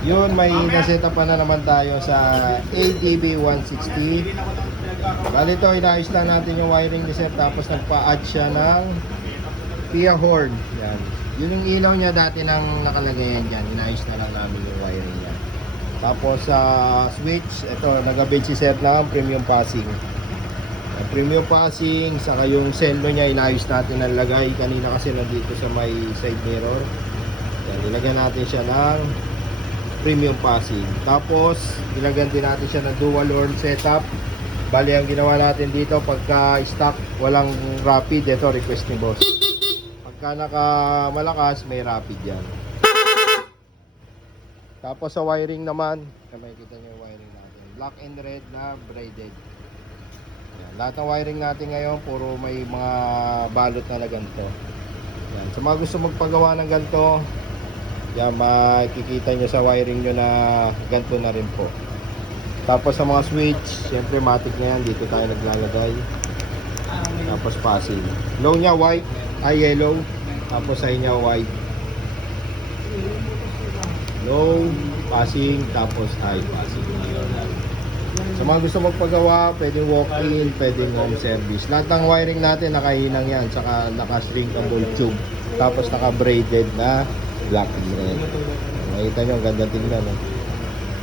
Yun, may naset up pa na naman tayo sa ADB 160. Bali ito, inayos lang natin yung wiring ni Sir, tapos nagpa-add siya ng Pia horn. Yan. Yun yung ilaw niya dati nang nakalagay yan dyan. Inayos na lang namin yung wiring niya. Tapos sa switch, ito, nag-update si Sir ng premium passing. Premium passing, saka yung sender niya, inayos natin ang lagay. Kanina kasi nandito sa may side mirror. Yan, ilagyan natin siya ng premium passing. Tapos ilagyan din natin siya ng dual horn setup. Bali ang ginawa natin dito, pagka stock walang rapid, ito request ni boss. Pagka naka malakas, may rapid yan. Tapos sa wiring naman, makikita nyo yung wiring natin, black and red na braided. Yan. Lahat ng wiring natin ngayon puro may mga balot na ganito. Yan. Sa mga gusto magpagawa ng ganito, yan, makikita nyo sa wiring nyo na ganito na rin po. Tapos sa mga switch, syempre matic na yan, dito tayo naglalagay. Tapos passing, low nya white, yellow. Tapos sa inyo white, low, passing, tapos high passing. Sa mga gusto magpagawa, pwedeng walk-in, pwedeng home service. Lahat ng wiring natin nakahinang yan, saka naka-shrinkable tube. Tapos naka-braided na black and red. Makita nyo, ang ganda tingnan.